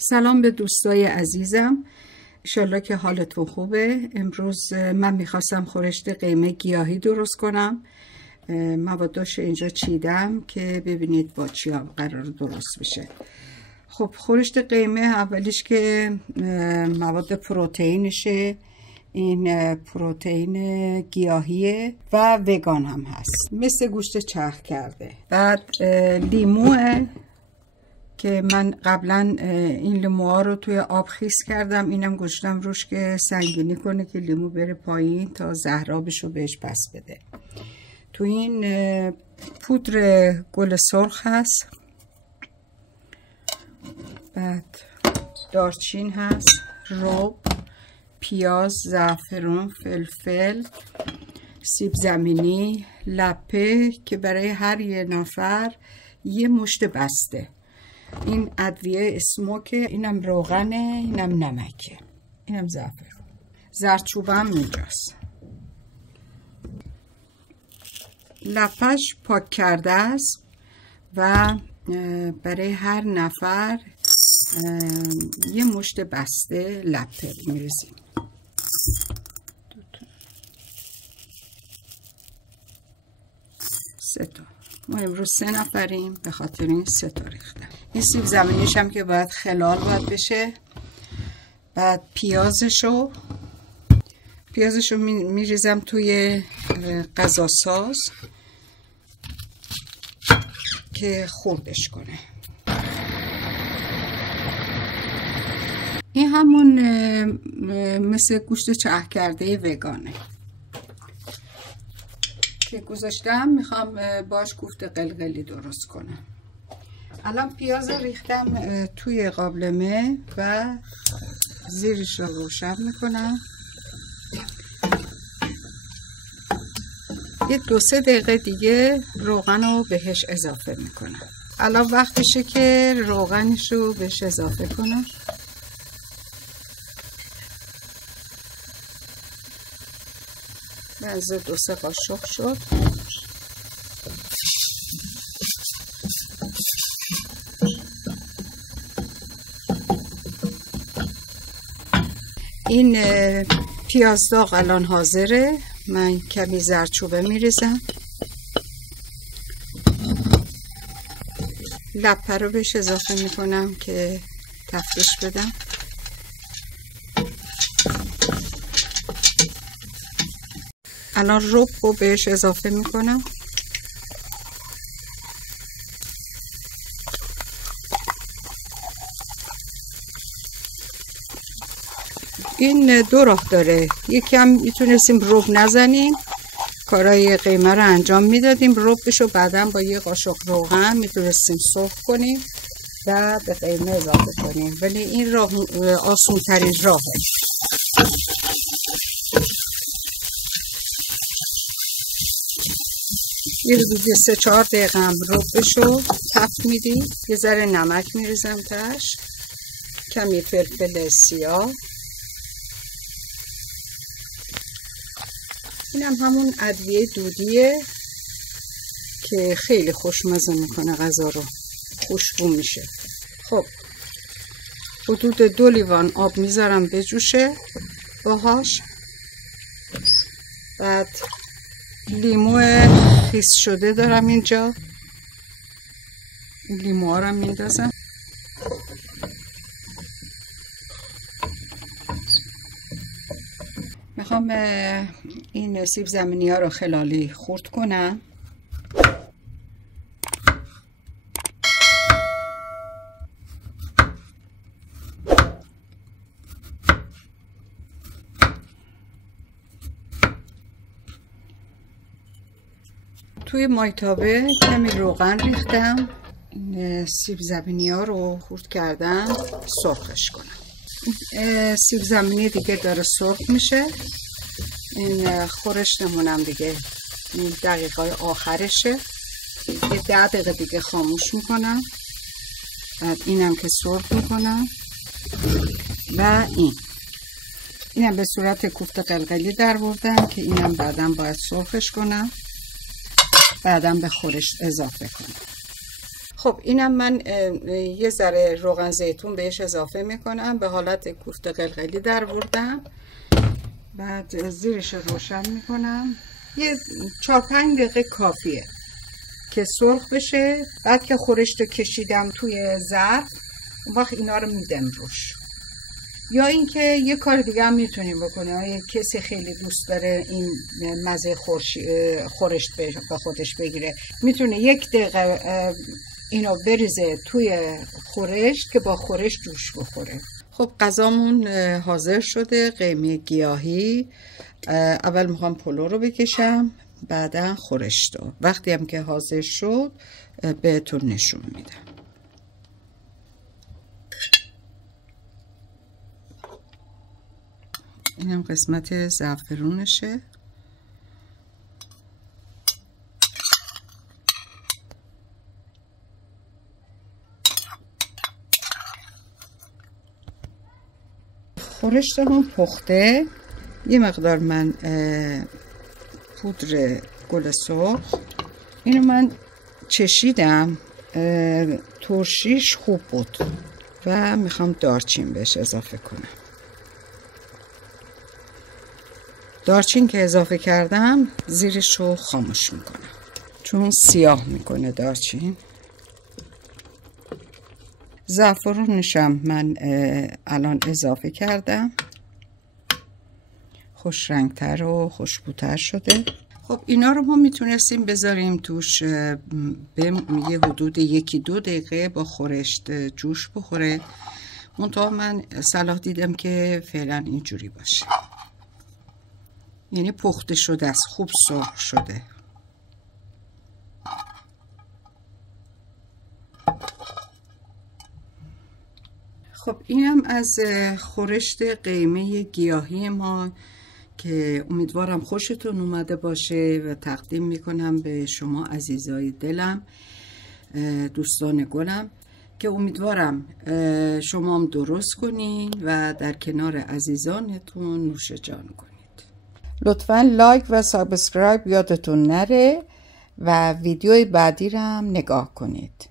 سلام به دوستای عزیزم، انشالله که حالتون خوبه. امروز من میخواستم خورشت قیمه گیاهی درست کنم. مواداش اینجا چیدم که ببینید با چی قرار درست بشه. خب خورشت قیمه اولیش که مواد پروتئینشه، این پروتئین گیاهیه و وگان هم هست، مثل گوشت چرخ کرده. بعد لیموه که من قبلا این لیموها رو توی آب خیس کردم، اینم گذاشتم روش که سنگینی کنه که لیمو بره پایین تا زهرابش رو بهش پس بده. تو این پودر گل سرخ هست، بعد دارچین هست، رب، پیاز، زعفران، فلفل، سیب زمینی، لپه که برای هر یه نفر یه مشت بسته. این ادویه اسموکه، اینم روغنه، اینم نمکه، اینم زعفران، زردچوبه هم اینجاست. لپش پاک کرده است و برای هر نفر یه مشت بسته لپه میریزیم. سه تا. ما امروز 3 نفریم، به خاطر این 3 تا ریختم. این سیب زمینیش هم که باید خلال باید بشه. بعد پیازشو میریزم توی غذاساز که خوردش کنه. این همون مثل گوشت چرخ کرده وگانه که گذاشتم. میخوام باش کوفته قلقلی درست کنم. الان پیاز ریختم توی قابلمه و زیرش رو روشن میکنم. یه 2-3 دقیقه دیگه روغن رو بهش اضافه میکنم. الان وقتشه که روغنش رو بهش اضافه کنم. از 2-3 قاشق شد. این پیاز داغ الان حاضره. من کمی زردچوبه میریزم، لپه رو بهش اضافه میکنم که تفتیش بدم. الان رب رو بهش اضافه میکنم. این 2 راه داره. یکی هم میتونستیم رب نزنیم، کارای قیمه رو انجام میدادیم، ربش رو بعدا با یه قاشق روغن میتونستیم سرخ کنیم و به قیمه اضافه کنیم، ولی این راه آسون ترین راهه. یه حدود 3-4 دقیقه هم ربش رو تفت میدیم. یه ذره نمک میریزم تاش، کمی فلفل سیاه. اینم همون ادویه دودیه که خیلی خوشمزه میکنه غذا رو، خوشبو میشه. خب حدود 2 لیوان آب میذارم بجوشه باهاش. بعد لیمو خیس شده دارم اینجا، لیموها رو میندازم. میخوام این سیب زمینی ها رو خلالی خورد کنم. توی مایتابه کمی روغن ریختم. این سیب زمینی ها رو خورد کردم، سرخش کنم. سیب زمینی دیگه داره سرخ میشه. این خورشتمونم دیگه این دقیقه آخرشه. یه 10 دقیقه دیگه خاموش میکنم. بعد اینم که سرخ میکنم و اینم به صورت کوفته قلقلی در بردم که اینم بعدم باید سرخش کنم، بعدم به خورشت اضافه کنم. خب اینم من یه ذره روغن زیتون بهش اضافه میکنم، به حالت کوفته قلقلی در بردم. بعد زیرش روشن میکنم، یه 4-5 دقیقه کافیه که سرخ بشه. بعد که خورشت کشیدم توی ظرف، اون وقت اینا رو میدم روش. یا اینکه یه کار دیگه هم میتونیم بکنیم، اگه کسی خیلی دوست داره این مزه خورشت به خودش بگیره، میتونه 1 دقیقه اینو بریزه توی خورشت که با خورشت جوش بخوره. خب غذامون حاضر شده، قیمه گیاهی. اول میخوام پلو رو بکشم، بعدا خورشتو. وقتی هم که حاضر شد بهتون نشون میدم. اینم قسمت زعفرونشه. خورشتمون پخته. یه مقدار من پودر گل سرخ، اینو من چشیدم، ترشیش خوب بود و میخوام دارچین بهش اضافه کنم. دارچین که اضافه کردم زیرش رو خاموش میکنم، چون سیاه میکنه دارچین. زعفرونشم من الان اضافه کردم، خوش رنگتر و خوشبوتر شده. خب اینا رو ما میتونستیم بذاریم توش به یه حدود 1-2 دقیقه با خورشت جوش بخوره، منتها من صلاح دیدم که فعلا اینجوری باشه. یعنی پخته شده است، خوب سرخ شده. خب اینم از خورشت قیمه گیاهی ما که امیدوارم خوشتون اومده باشه و تقدیم میکنم به شما عزیزای دلم، دوستان گلم، که امیدوارم شما هم درست کنین و در کنار عزیزانتون نوش جان کنید. لطفاً لایک و سابسکرایب یادتون نره و ویدیوی بعدی رو هم نگاه کنید.